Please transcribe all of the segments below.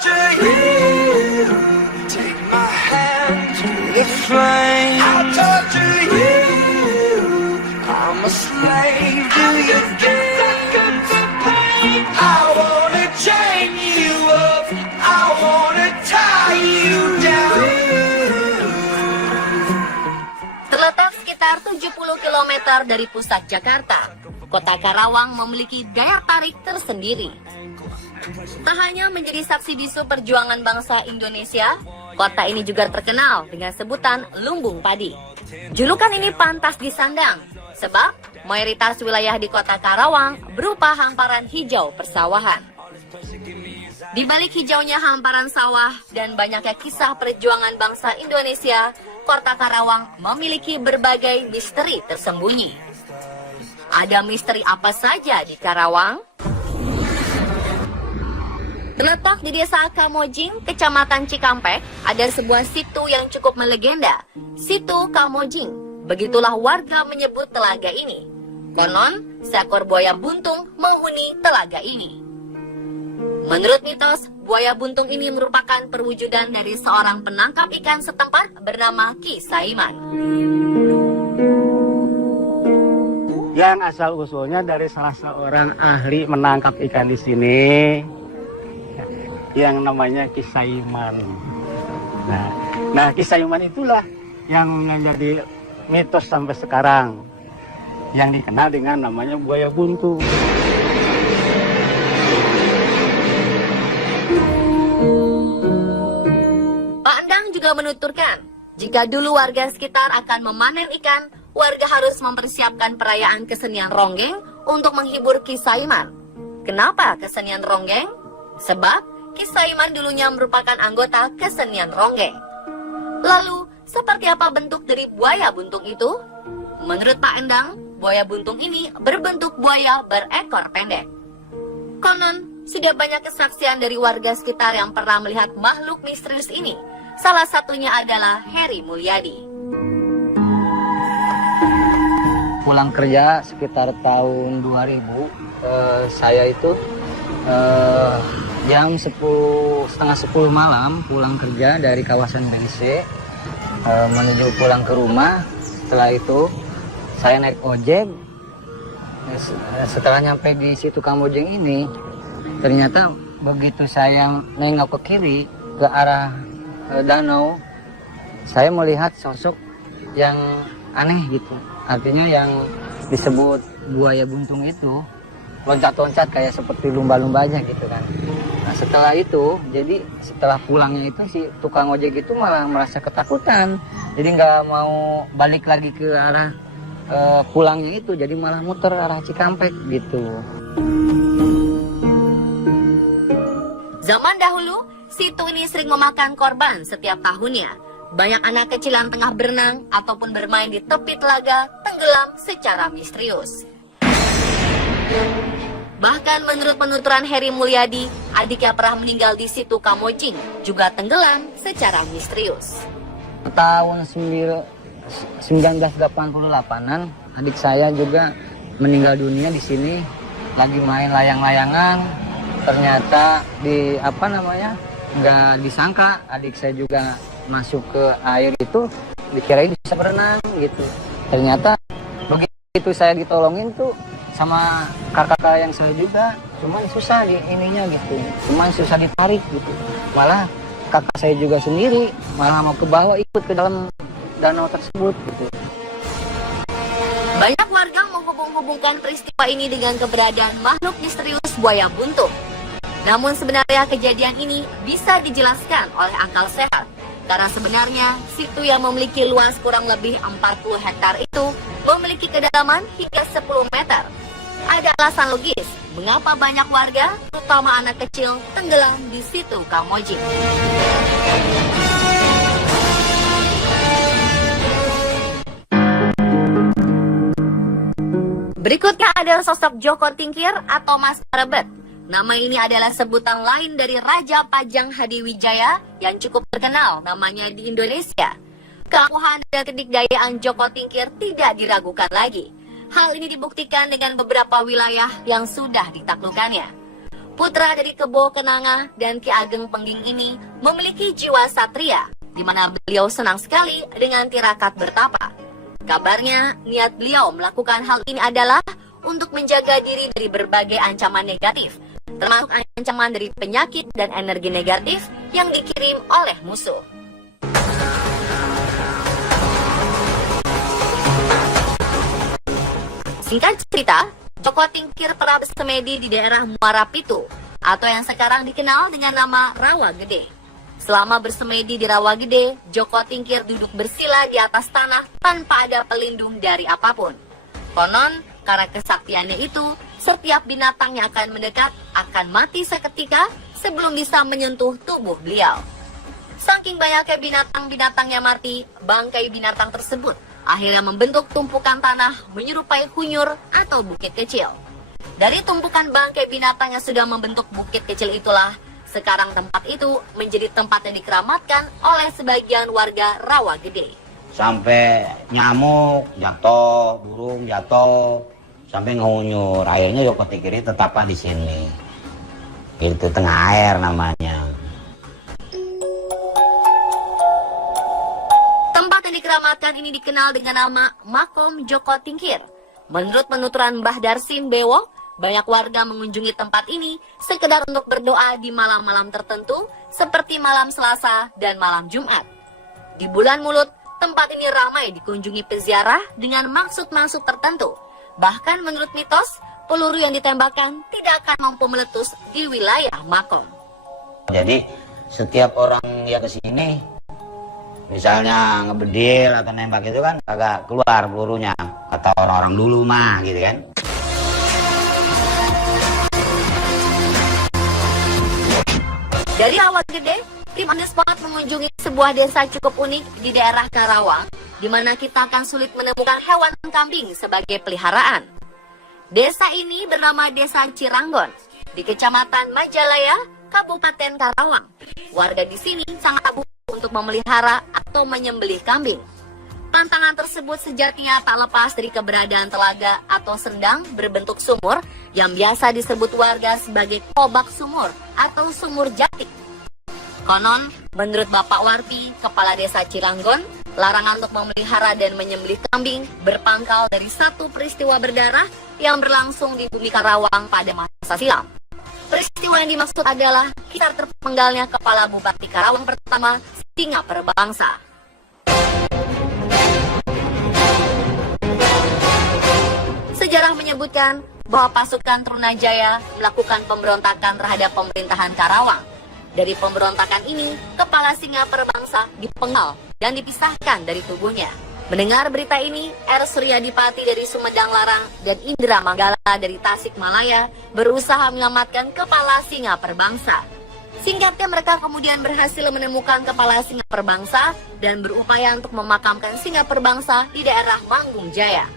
torture you. Take my hand to the flame. I'll torture you. I'm a slave to your game. I wanna chain you up. I wanna tie you down. Terletak sekitar 70 km dari pusat Jakarta, Kota Karawang memiliki daya tarik tersendiri. Tak hanya menjadi saksi bisu perjuangan bangsa Indonesia, kota ini juga terkenal dengan sebutan lumbung padi. Julukan ini pantas disandang, sebab mayoritas wilayah di Kota Karawang berupa hamparan hijau persawahan. Di balik hijaunya hamparan sawah dan banyaknya kisah perjuangan bangsa Indonesia, Kota Karawang memiliki berbagai misteri tersembunyi. Ada misteri apa saja di Karawang? Terletak di Desa Kamojing, Kecamatan Cikampek, ada sebuah situ yang cukup melegenda, Situ Kamojing. Begitulah warga menyebut telaga ini. Konon, seekor buaya buntung menghuni telaga ini. Menurut mitos, buaya buntung ini merupakan perwujudan dari seorang penangkap ikan setempat bernama Ki Saiman. Yang asal-usulnya dari salah seorang ahli menangkap ikan di sini, yang namanya Ki Saiman. Nah, Ki Saiman itulah yang menjadi mitos sampai sekarang, yang dikenal dengan namanya buaya buntung. Pak Endang juga menuturkan, jika dulu warga sekitar akan memanen ikan, warga harus mempersiapkan perayaan kesenian ronggeng untuk menghibur Ki Saiman. Kenapa kesenian ronggeng? Sebab Ki Saiman dulunya merupakan anggota kesenian ronggeng. Lalu, seperti apa bentuk dari buaya buntung itu? Menurut Pak Endang, buaya buntung ini berbentuk buaya berekor pendek. Konon, sudah banyak kesaksian dari warga sekitar yang pernah melihat makhluk misterius ini. Salah satunya adalah Heri Mulyadi. Pulang kerja sekitar tahun 2000, saya itu jam 9:30 malam pulang kerja dari kawasan BNC menuju pulang ke rumah. Setelah itu saya naik ojek. Setelah nyampe di Situ Kamojing ini, ternyata begitu saya nengok ke kiri ke arah danau, saya melihat sosok yang aneh gitu. Artinya yang disebut buaya buntung itu loncat-loncat kayak seperti lumba-lumba aja gitu kan. Nah setelah itu, jadi setelah pulangnya itu si tukang ojek itu malah merasa ketakutan. Jadi nggak mau balik lagi ke arah pulangnya itu, jadi malah muter arah Cikampek gitu. Zaman dahulu, situ ini sering memakan korban setiap tahunnya. Banyak anak kecil yang tengah berenang ataupun bermain di tepi telaga tenggelam secara misterius. Bahkan menurut penuturan Heri Mulyadi, adiknya pernah meninggal di Situ Kamojing, juga tenggelam secara misterius. Tahun 1988-an, adik saya juga meninggal dunia di sini, lagi main layang-layangan. Ternyata nggak disangka adik saya juga masuk ke air itu, dikirain bisa berenang gitu. Ternyata begitu saya ditolongin tuh sama kakak-kakak yang saya juga, cuman susah di ininya gitu, cuman susah ditarik gitu. Malah kakak saya juga sendiri malah mau ke bawah ikut ke dalam danau tersebut gitu. Banyak warga menghubung-hubungkan peristiwa ini dengan keberadaan makhluk misterius buaya buntung. Namun sebenarnya kejadian ini bisa dijelaskan oleh akal sehat, karena sebenarnya situ yang memiliki luas kurang lebih 40 hektar itu memiliki kedalaman hingga 10 meter. Ada alasan logis mengapa banyak warga, terutama anak kecil, tenggelam di Situ Kamojing. Berikutnya adalah sosok Joko Tingkir atau Mas Rebet. Nama ini adalah sebutan lain dari Raja Pajang Hadiwijaya yang cukup terkenal namanya di Indonesia. Keangkuhan dan kedikdayaan Joko Tingkir tidak diragukan lagi. Hal ini dibuktikan dengan beberapa wilayah yang sudah ditaklukkannya. Putra dari Kebo Kenanga dan Ki Ageng Pengging ini memiliki jiwa satria, di mana beliau senang sekali dengan tirakat bertapa. Kabarnya, niat beliau melakukan hal ini adalah untuk menjaga diri dari berbagai ancaman negatif, termasuk ancaman dari penyakit dan energi negatif yang dikirim oleh musuh. Singkat cerita, Joko Tingkir pernah bersemedi di daerah Muara Pitu, atau yang sekarang dikenal dengan nama Rawa Gede. Selama bersemedi di Rawa Gede, Joko Tingkir duduk bersila di atas tanah tanpa ada pelindung dari apapun. Konon, karena kesaktiannya itu, setiap binatang yang akan mendekat akan mati seketika sebelum bisa menyentuh tubuh beliau. Saking banyaknya binatang-binatang yang mati, bangkai binatang tersebut akhirnya membentuk tumpukan tanah menyerupai hunyur atau bukit kecil. Dari tumpukan bangkai binatang yang sudah membentuk bukit kecil itulah, sekarang tempat itu menjadi tempat yang dikeramatkan oleh sebagian warga Rawa Gede. Sampai nyamuk jatuh, burung jatuh, sampai ngehunyur. Akhirnya Joko Tingkir tetap di sini. Itu tengah air namanya. Tempat yang dikeramatkan ini dikenal dengan nama Makom Joko Tingkir. Menurut penuturan Mbah Darsim Bewok, banyak warga mengunjungi tempat ini sekedar untuk berdoa di malam-malam tertentu seperti malam Selasa dan malam Jumat. Di bulan Mulut, tempat ini ramai dikunjungi peziarah dengan maksud-maksud tertentu. Bahkan menurut mitos, peluru yang ditembakkan tidak akan mampu meletus di wilayah Makom. Jadi setiap orang yang kesini, misalnya ngebedil atau nembak itu kan agak keluar pelurunya, atau orang-orang dulu mah gitu kan. Dari Rawa Gede, tim on the spot mengunjungi sebuah desa cukup unik di daerah Karawang, di mana kita akan sulit menemukan hewan kambing sebagai peliharaan. Desa ini bernama Desa Ciranggon, di Kecamatan Majalaya, Kabupaten Karawang. Warga di sini sangat tabu untuk memelihara atau menyembelih kambing. Pantangan tersebut sejatinya tak lepas dari keberadaan telaga atau sendang berbentuk sumur yang biasa disebut warga sebagai kobak sumur atau sumur jati. Konon, menurut Bapak Warpi, Kepala Desa Ciranggon, larangan untuk memelihara dan menyembelih kambing berpangkal dari satu peristiwa berdarah yang berlangsung di bumi Karawang pada masa silam. Peristiwa yang dimaksud adalah kisah terpenggalnya Kepala Bupati Karawang pertama, Singa Perbangsa. Sejarah menyebutkan bahwa pasukan Trunajaya melakukan pemberontakan terhadap pemerintahan Karawang. Dari pemberontakan ini, Kepala Singa Perbangsa dipenggal dan dipisahkan dari tubuhnya. Mendengar berita ini, R. Suryadipati dari Sumedang Larang dan Indra Manggala dari Tasikmalaya berusaha menyelamatkan Kepala Singa Perbangsa. Singkatnya, mereka kemudian berhasil menemukan Kepala Singa Perbangsa dan berupaya untuk memakamkan Singa Perbangsa di daerah Manggung Jaya.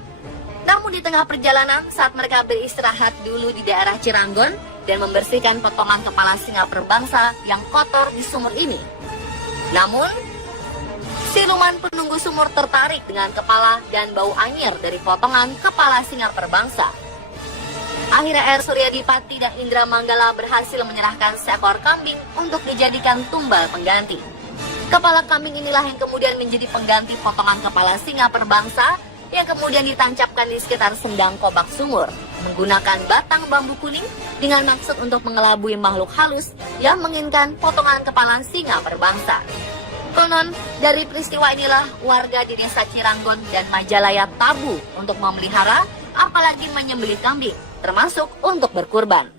Namun di tengah perjalanan, saat mereka beristirahat dulu di daerah Ciranggon dan membersihkan potongan kepala singa perbangsa yang kotor di sumur ini. Namun, siluman penunggu sumur tertarik dengan kepala dan bau anyir dari potongan kepala singa perbangsa. Akhirnya R. Suryadipati dan Indra Manggala berhasil menyerahkan seekor kambing untuk dijadikan tumbal pengganti. Kepala kambing inilah yang kemudian menjadi pengganti potongan kepala singa perbangsa yang kemudian ditancapkan di sekitar sendang kobak sumur menggunakan batang bambu kuning dengan maksud untuk mengelabui makhluk halus yang menginginkan potongan kepala singa perbangsa. Konon, dari peristiwa inilah warga di Desa Ciranggon dan Majalaya tabu untuk memelihara, apalagi menyembelih kambing, termasuk untuk berkurban.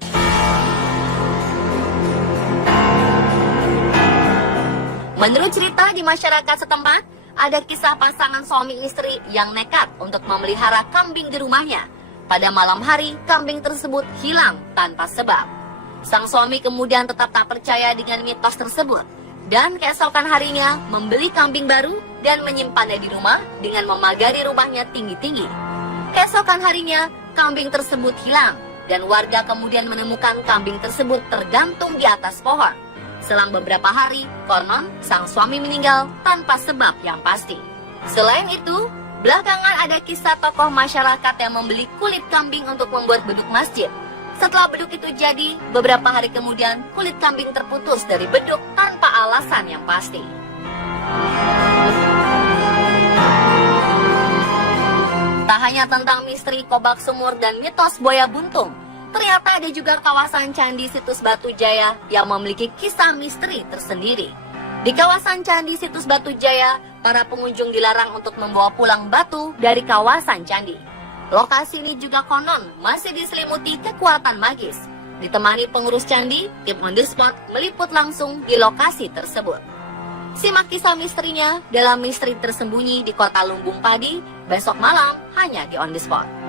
Menurut cerita di masyarakat setempat, ada kisah pasangan suami istri yang nekat untuk memelihara kambing di rumahnya. Pada malam hari, kambing tersebut hilang tanpa sebab. Sang suami kemudian tetap tak percaya dengan mitos tersebut, dan keesokan harinya membeli kambing baru dan menyimpannya di rumah dengan memagari rumahnya tinggi-tinggi. Keesokan harinya, kambing tersebut hilang, dan warga kemudian menemukan kambing tersebut tergantung di atas pohon. Selang beberapa hari, konon sang suami meninggal tanpa sebab yang pasti. Selain itu, belakangan ada kisah tokoh masyarakat yang membeli kulit kambing untuk membuat beduk masjid. Setelah beduk itu jadi, beberapa hari kemudian kulit kambing terputus dari beduk tanpa alasan yang pasti. Tak hanya tentang misteri Kobak Sumur dan mitos buaya buntung, ternyata ada juga kawasan Candi Situs Batu Jaya yang memiliki kisah misteri tersendiri. Di kawasan Candi Situs Batu Jaya, para pengunjung dilarang untuk membawa pulang batu dari kawasan candi. Lokasi ini juga konon masih diselimuti kekuatan magis. Ditemani pengurus candi, tim On The Spot meliput langsung di lokasi tersebut. Simak kisah misterinya dalam Misteri Tersembunyi di Kota Lumbung Padi besok malam hanya di On The Spot.